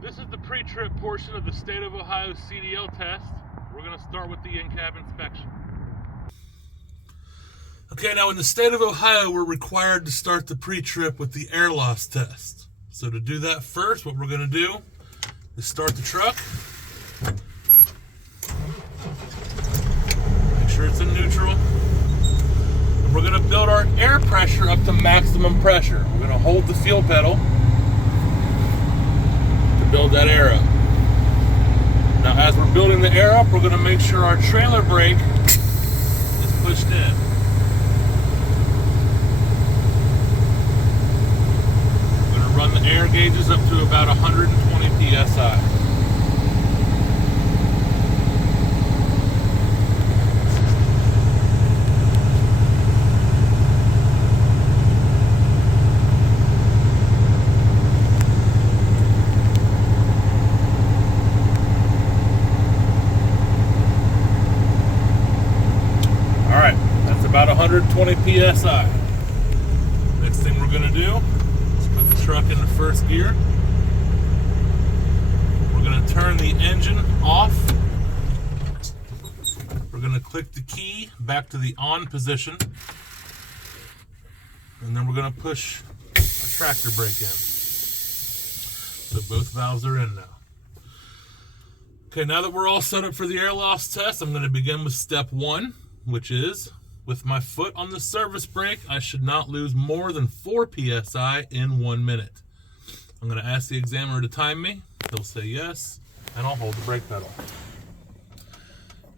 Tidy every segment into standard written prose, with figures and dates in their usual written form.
This is the pre-trip portion of the State of Ohio CDL test. We're going to start with the in-cab inspection. Okay, now in the state of Ohio, we're required to start the pre-trip with the air loss test. So to do that first, what we're going to do is start the truck. Make sure it's in neutral. And we're going to build our air pressure up to maximum pressure. We're going to hold the fuel pedal to build that air up. Now as we're building the air up, we're going to make sure our trailer brake is pushed in. Run the air gauges up to about 120 psi. All right, that's about 120 psi. Next thing we're going to do, truck into first gear. We're going to turn the engine off. We're going to click the key back to the on position. And then we're going to push a tractor brake in. So both valves are in now. Okay, now that we're all set up for the air loss test, I'm going to begin with step 1, which is with my foot on the service brake, I should not lose more than 4 psi in 1 minute. I'm going to ask the examiner to time me. He'll say yes, and I'll hold the brake pedal.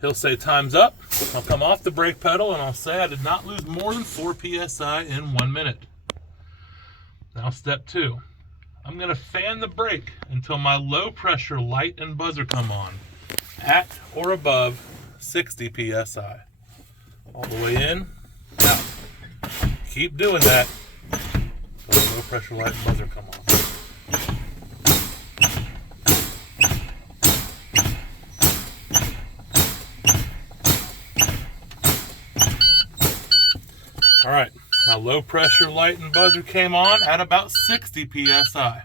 He'll say time's up. I'll come off the brake pedal and I'll say I did not lose more than 4 psi in 1 minute. Now step 2. I'm going to fan the brake until my low pressure light and buzzer come on at or above 60 psi. All the way in, out. Keep doing that until the low pressure light and buzzer come on. All right, my low pressure light and buzzer came on at about 60 psi.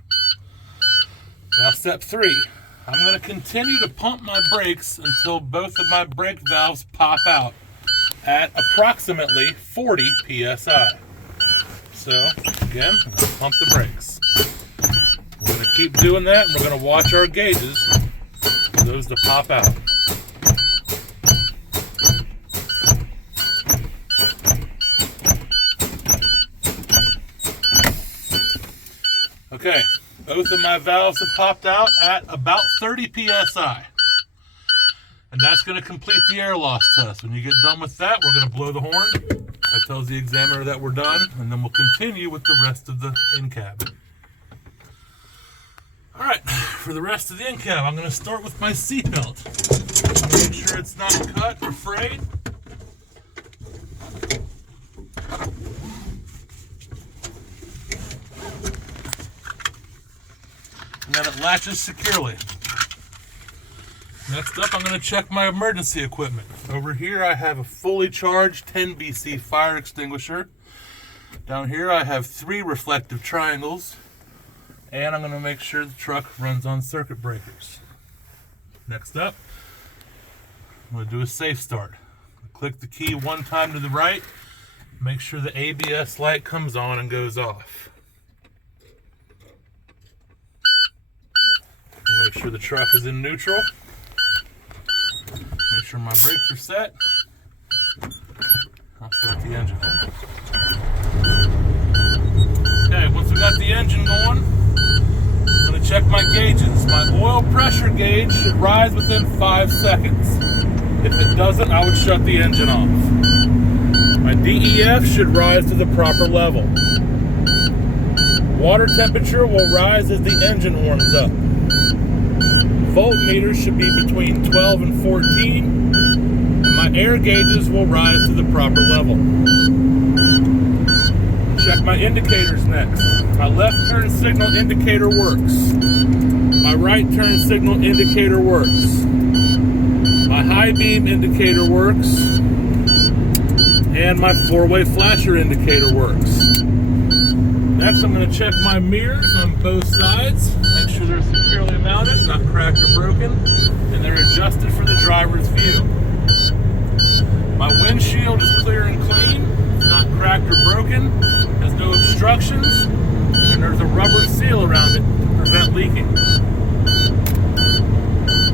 Now step 3, I'm going to continue to pump my brakes until both of my brake valves pop out at approximately 40 psi. So again, I'm going to pump the brakes. We're going to keep doing that, and we're going to watch our gauges for those to pop out. Okay, both of my valves have popped out at about 30 psi. And that's going to complete the air loss test. When you get done with that, we're going to blow the horn. That tells the examiner that we're done, and then we'll continue with the rest of the in-cab. All right, for the rest of the in-cab, I'm going to start with my seatbelt. Make sure it's not cut or frayed. And then it latches securely. Next up, I'm going to check my emergency equipment. Over here, I have a fully charged 10 VC fire extinguisher. Down here, I have 3 reflective triangles. And I'm going to make sure the truck runs on circuit breakers. Next up, I'm going to do a safe start. Click the key 1 time to the right. Make sure the ABS light comes on and goes off. Make sure the truck is in neutral. Make sure my brakes are set. I'll start the engine. Okay, once we got the engine going, I'm going to check my gauges. My oil pressure gauge should rise within 5 seconds. If it doesn't, I would shut the engine off. My DEF should rise to the proper level. Water temperature will rise as the engine warms up. Voltmeter should be between 12 and 14, and my air gauges will rise to the proper level. Check my indicators next. My left turn signal indicator works. My right turn signal indicator works. My high beam indicator works. And my 4-way flasher indicator works. Next, I'm going to check my mirrors on both sides. Make sure they're securely mounted, not cracked or broken, and they're adjusted for the driver's view. My windshield is clear and clean. It's not cracked or broken, has no obstructions, and there's a rubber seal around it to prevent leaking.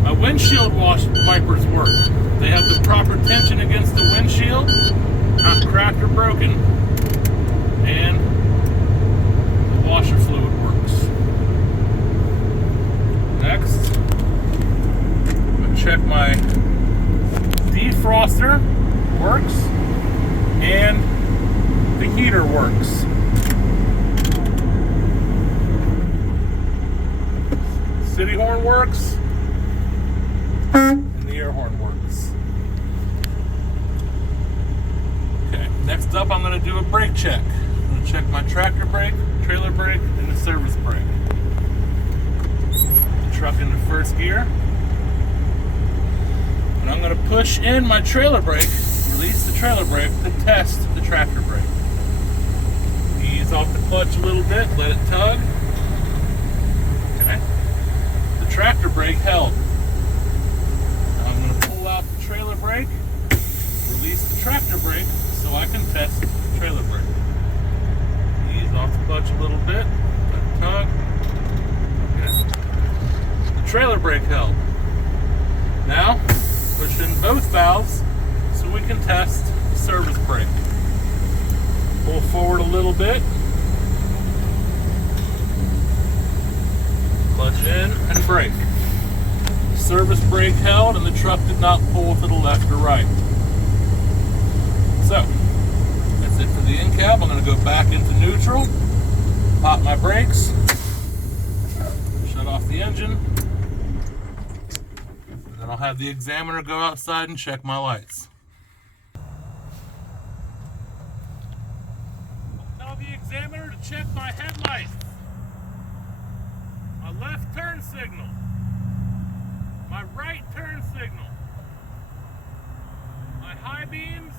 My windshield wipers work. They have the proper tension against the windshield, not cracked or broken, and the washer fluid works. Next, I'm going to check my defroster works and the heater works. City horn works and the air horn works. Okay, next up I'm going to do a brake check. I'm going to check my tractor brake, trailer brake, and the service brake. The truck into first gear. And I'm going to push in my trailer brake, release the trailer brake to test the tractor brake. Ease off the clutch a little bit, let it tug. Okay. The tractor brake held. Now I'm going to pull out the trailer brake, release the tractor brake so I can test the trailer brake. Ease off the clutch a little bit, let it tug. Okay. The trailer brake held. Now, push in both valves so we can test the service brake. Pull forward a little bit. Clutch in and brake. The service brake held and the truck did not pull to the left or right. So, that's it for the in cab. I'm going to go back into neutral, pop my brakes, shut off the engine. Then I'll have the examiner go outside and check my lights. I'll tell the examiner to check my headlights, my left turn signal, my right turn signal, my high beams,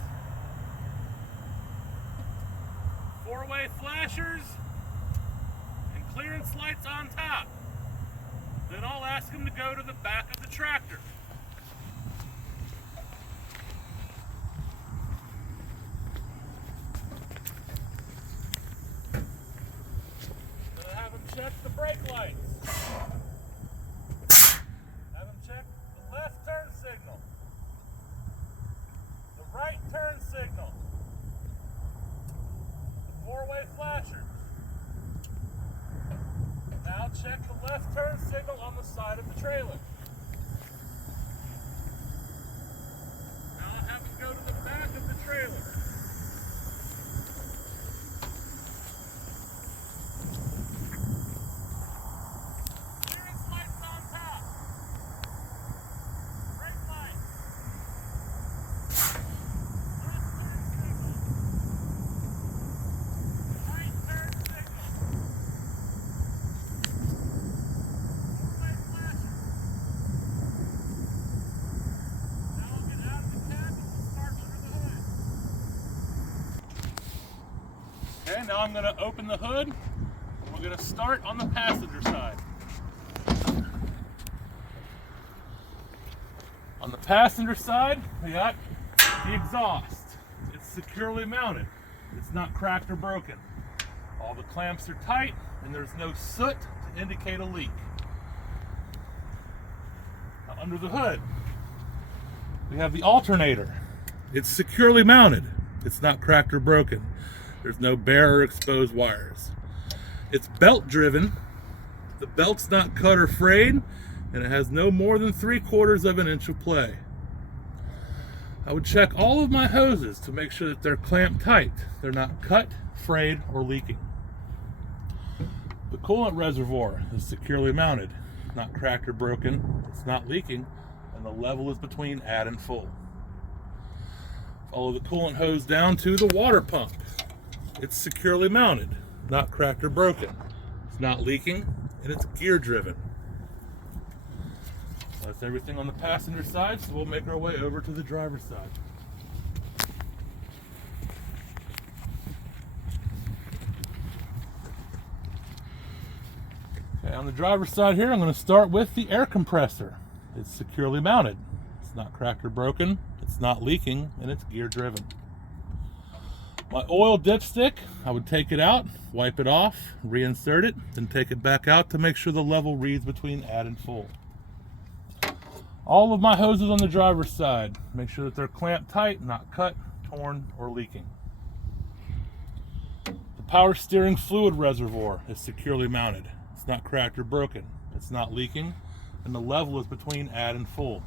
four-way flashers, and clearance lights on top. Then I'll ask him to go to the back of the tractor. Then have him check the brake lights. Have him check the left turn signal, the right turn signal, the four-way flashers. Now check the left turn signal on the side of the trailer. Now I'll have him go to the back of the trailer. Clearance lights on top. Brake lights. Left turn signal. Right turn signal. Okay, now I'm going to open the hood. We're going to start on the passenger side. On the passenger side, we got the exhaust. It's securely mounted. It's not cracked or broken. All the clamps are tight and there's no soot to indicate a leak. Now, under the hood, we have the alternator. It's securely mounted. It's not cracked or broken. There's no bare or exposed wires. It's belt driven. The belt's not cut or frayed, and it has no more than 3/4 of an inch of play. I would check all of my hoses to make sure that they're clamped tight. They're not cut, frayed, or leaking. The coolant reservoir is securely mounted, not cracked or broken. It's not leaking, and the level is between add and full. Follow the coolant hose down to the water pump. It's securely mounted, not cracked or broken. It's not leaking, and it's gear driven. That's everything on the passenger side, so we'll make our way over to the driver's side. Okay, on the driver's side here, I'm going to start with the air compressor. It's securely mounted. It's not cracked or broken. It's not leaking, and it's gear driven. My oil dipstick, I would take it out, wipe it off, reinsert it, then take it back out to make sure the level reads between add and full. All of my hoses on the driver's side, make sure that they're clamped tight, not cut, torn, or leaking. The power steering fluid reservoir is securely mounted. It's not cracked or broken. It's not leaking, and the level is between add and full.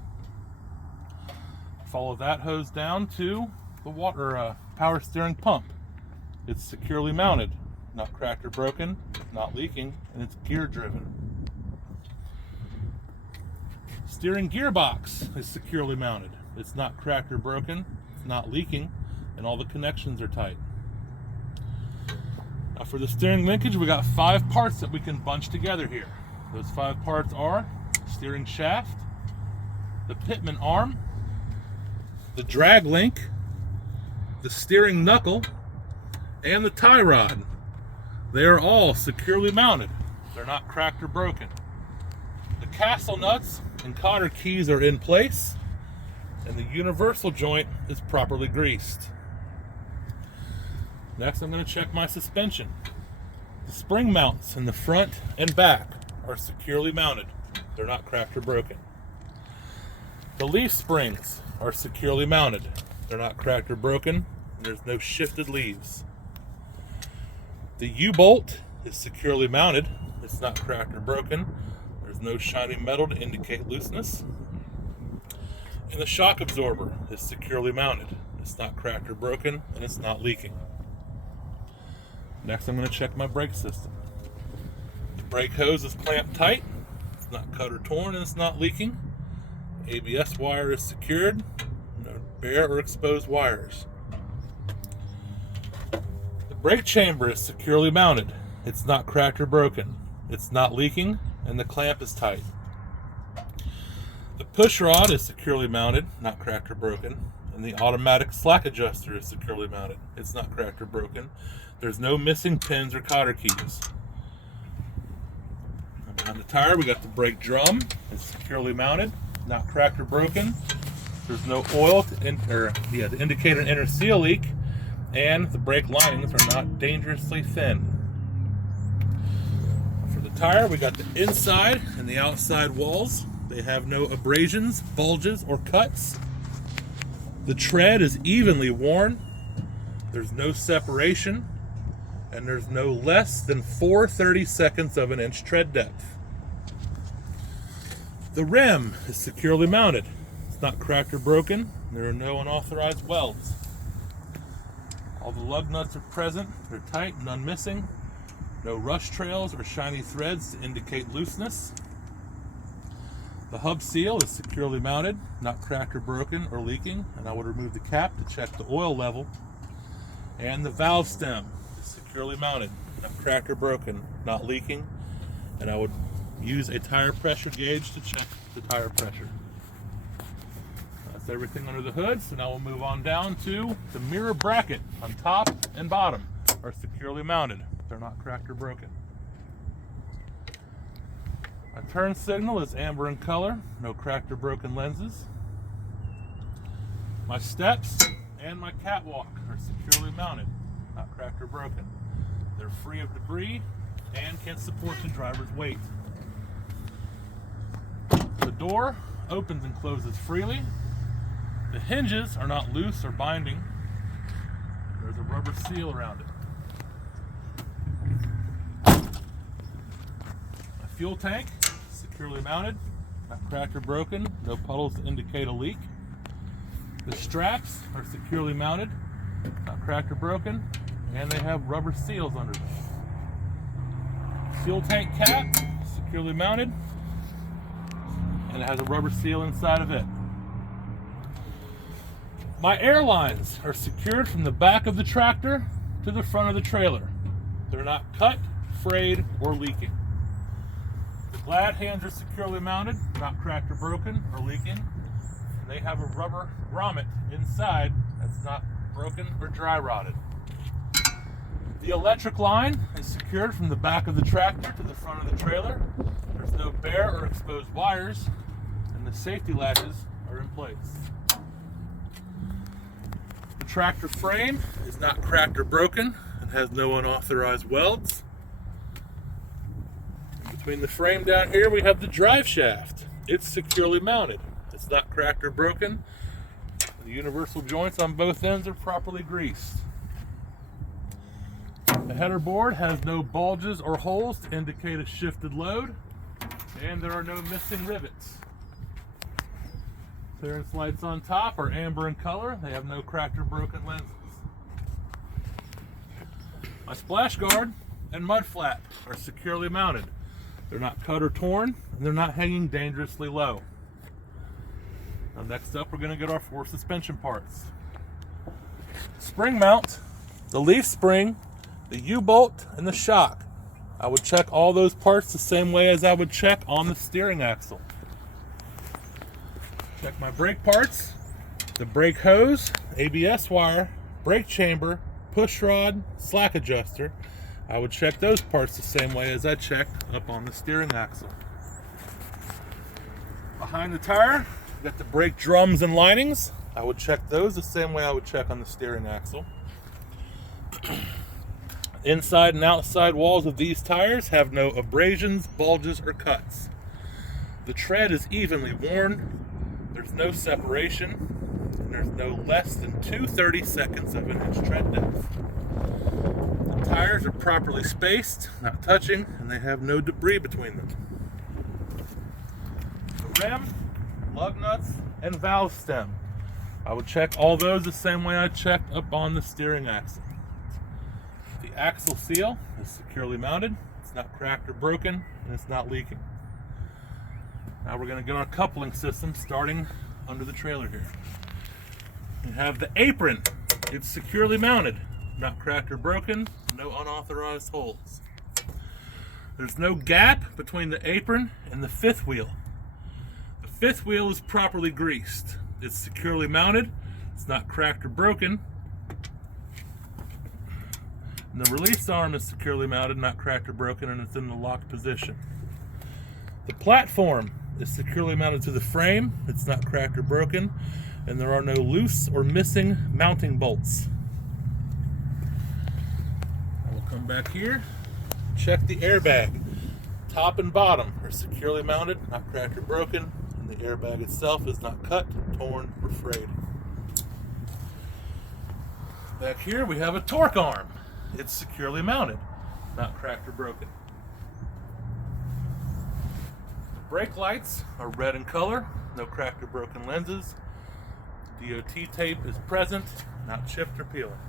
Follow that hose down to the water power steering pump. It's securely mounted, not cracked or broken, not leaking, and it's gear driven. Steering gearbox is securely mounted. It's not cracked or broken, it's not leaking, and all the connections are tight. Now for the steering linkage, we got 5 parts that we can bunch together here. Those 5 parts are steering shaft, the pitman arm, the drag link, the steering knuckle, and the tie rod. They are all securely mounted. They're not cracked or broken. The castle nuts and cotter keys are in place, and the universal joint is properly greased. Next, I'm going to check my suspension. The spring mounts in the front and back are securely mounted. They're not cracked or broken. The leaf springs are securely mounted. They're not cracked or broken, and there's no shifted leaves. The U-bolt is securely mounted. It's not cracked or broken. There's no shiny metal to indicate looseness. And the shock absorber is securely mounted. It's not cracked or broken, and it's not leaking. Next, I'm going to check my brake system. The brake hose is clamped tight. It's not cut or torn, and it's not leaking. The ABS wire is secured. No bare or exposed wires. The brake chamber is securely mounted. It's not cracked or broken. It's not leaking, and the clamp is tight. The push rod is securely mounted, not cracked or broken, and the automatic slack adjuster is securely mounted. It's not cracked or broken. There's no missing pins or cotter keys. On the tire, we got the brake drum. It's securely mounted, not cracked or broken. There's no oil to indicate an inner seal leak, and the brake linings are not dangerously thin. For the tire, we got the inside and the outside walls. They have no abrasions, bulges, or cuts. The tread is evenly worn. There's no separation, and there's no less than 4/32 of an inch tread depth. The rim is securely mounted. It's not cracked or broken. There are no unauthorized welds. All the lug nuts are present. They're tight, none missing. No rush trails or shiny threads to indicate looseness. The hub seal is securely mounted, not cracked or broken or leaking, and I would remove the cap to check the oil level. And the valve stem is securely mounted, not cracked or broken, not leaking, and I would use a tire pressure gauge to check the tire pressure. That's everything under the hood, so now we'll move on down to the mirror bracket on top and bottom are securely mounted. They're not cracked or broken. My turn signal is amber in color, no cracked or broken lenses. My steps and my catwalk are securely mounted, not cracked or broken. They're free of debris and can support the driver's weight. The door opens and closes freely. The hinges are not loose or binding. There's a rubber seal around it. My fuel tank is securely mounted, not cracked or broken, no puddles to indicate a leak. The straps are securely mounted, not cracked or broken, and they have rubber seals under them. Fuel tank cap, securely mounted, and it has a rubber seal inside of it. My air lines are secured from the back of the tractor to the front of the trailer. They're not cut, frayed, or leaking. The glad hands are securely mounted, not cracked or broken or leaking. They have a rubber grommet inside that's not broken or dry rotted. The electric line is secured from the back of the tractor to the front of the trailer. bare or exposed wires, and the safety latches are in place. The tractor frame is not cracked or broken and has no unauthorized welds. Between the frame down here, we have the drive shaft. It's securely mounted. It's not cracked or broken. The universal joints on both ends are properly greased. The header board has no bulges or holes to indicate a shifted load, and there are no missing rivets. Clearance lights on top are amber in color. They have no cracked or broken lenses. My splash guard and mud flap are securely mounted. They're not cut or torn, and they're not hanging dangerously low. Now next up, we're going to get our 4 suspension parts. Spring mount, the leaf spring, the U-bolt, and the shock. I would check all those parts the same way as I would check on the steering axle. Check my brake parts, the brake hose, ABS wire, brake chamber, push rod, slack adjuster. I would check those parts the same way as I check up on the steering axle. Behind the tire, we got the brake drums and linings. I would check those the same way I would check on the steering axle. Inside and outside walls of these tires have no abrasions, bulges, or cuts. The tread is evenly worn. There's no separation, and there's no less than 2/32 of an inch tread depth. The tires are properly spaced, not touching, and they have no debris between them. The rim, lug nuts, and valve stem. I would check all those the same way I checked up on the steering axle. The axle seal is securely mounted. It's not cracked or broken, and it's not leaking. Now we're going to get our coupling system starting under the trailer here. We have the apron. It's securely mounted, not cracked or broken, no unauthorized holes. There's no gap between the apron and the fifth wheel. The fifth wheel is properly greased. It's securely mounted. It's not cracked or broken. And the release arm is securely mounted, not cracked or broken, and it's in the locked position. The platform is securely mounted to the frame. It's not cracked or broken, and there are no loose or missing mounting bolts. I will come back here, check the airbag. Top and bottom are securely mounted, not cracked or broken, and the airbag itself is not cut, torn, or frayed. Back here we have a torque arm. It's securely mounted, not cracked or broken. Brake lights are red in color, no cracked or broken lenses. DOT tape is present, not chipped or peeling.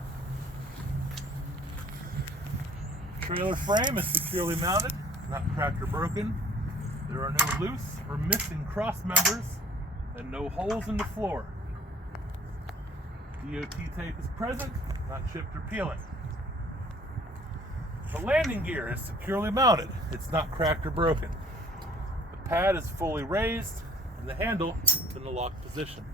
Trailer frame is securely mounted, not cracked or broken. There are no loose or missing cross members and no holes in the floor. DOT tape is present, not chipped or peeling. The landing gear is securely mounted. It's not cracked or broken. The pad is fully raised and the handle is in the locked position.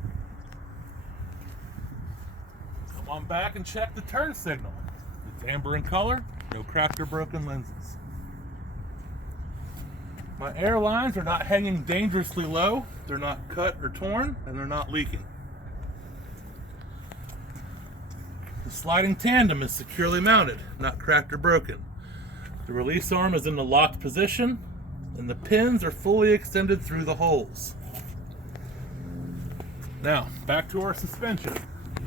Come on back and check the turn signal. It's amber in color, no cracked or broken lenses. My air lines are not hanging dangerously low, they're not cut or torn, and they're not leaking. The sliding tandem is securely mounted, not cracked or broken. The release arm is in the locked position, and the pins are fully extended through the holes. Now, back to our suspension.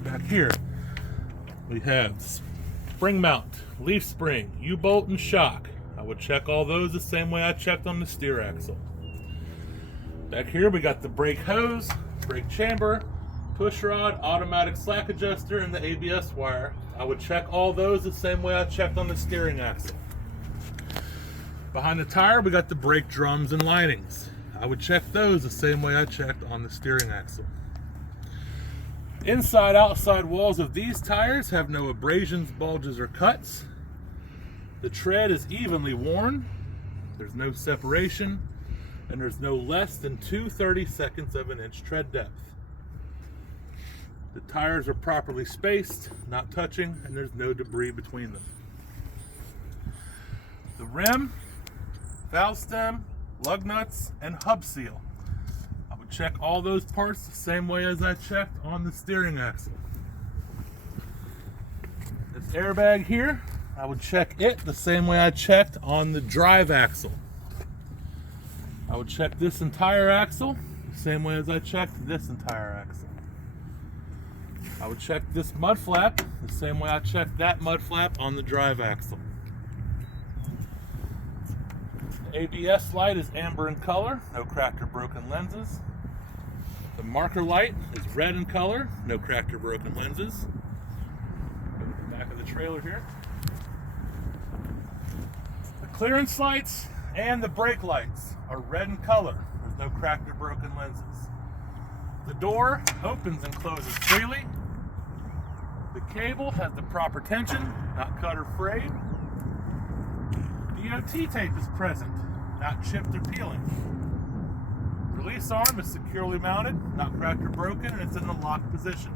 Back here, we have spring mount, leaf spring, U-bolt, and shock. I would check all those the same way I checked on the steer axle. Back here, we got the brake hose, brake chamber, push rod, automatic slack adjuster, and the ABS wire. I would check all those the same way I checked on the steering axle. Behind the tire, we got the brake drums and linings. I would check those the same way I checked on the steering axle. Inside, outside walls of these tires have no abrasions, bulges, or cuts. The tread is evenly worn. There's no separation, and there's no less than 2/32 of an inch tread depth. The tires are properly spaced, not touching, and there's no debris between them. The rim, valve stem, lug nuts, and hub seal. I would check all those parts the same way as I checked on the steering axle. This airbag here, I would check it the same way I checked on the drive axle. I would check this entire axle the same way as I checked this entire axle. I would check this mud flap the same way I checked that mud flap on the drive axle. The ABS light is amber in color, no cracked or broken lenses. The marker light is red in color, no cracked or broken lenses. Go to the back of the trailer here. The clearance lights and the brake lights are red in color. There's no cracked or broken lenses. The door opens and closes freely. The cable has the proper tension, not cut or frayed. DOT tape is present, not chipped or peeling. Release arm is securely mounted, not cracked or broken, and it's in the locked position.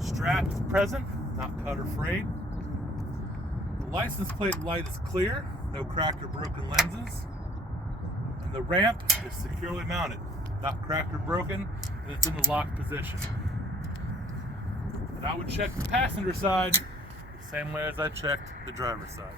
Strap is present, not cut or frayed. The license plate light is clear, no cracked or broken lenses. And the ramp is securely mounted, not cracked or broken, and it's in the locked position. And I would check the passenger side the same way as I checked the driver's side.